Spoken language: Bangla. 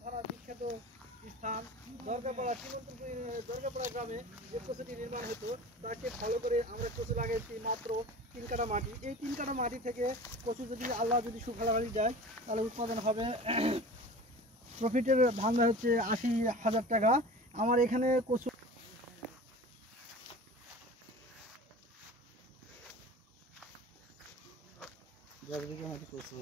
থানার বিখ্যাত স্থান দরগাপাড়া দরগাপাড়া গ্রামে যে কচুটি নির্মাণ হতো তাকে ফলো করে আমরা কচু লাগাইছি মাত্র 3 কাঠা মাটি। এই 3 কাঠা মাটি থেকে কচু যদি আল্লাহ যদি সুফলাভাবে দেয় তাহলে উৎপাদন হবে প্রফিটের ধান্দা হচ্ছে 80,000 টাকা। আমার এখানে কচু কচু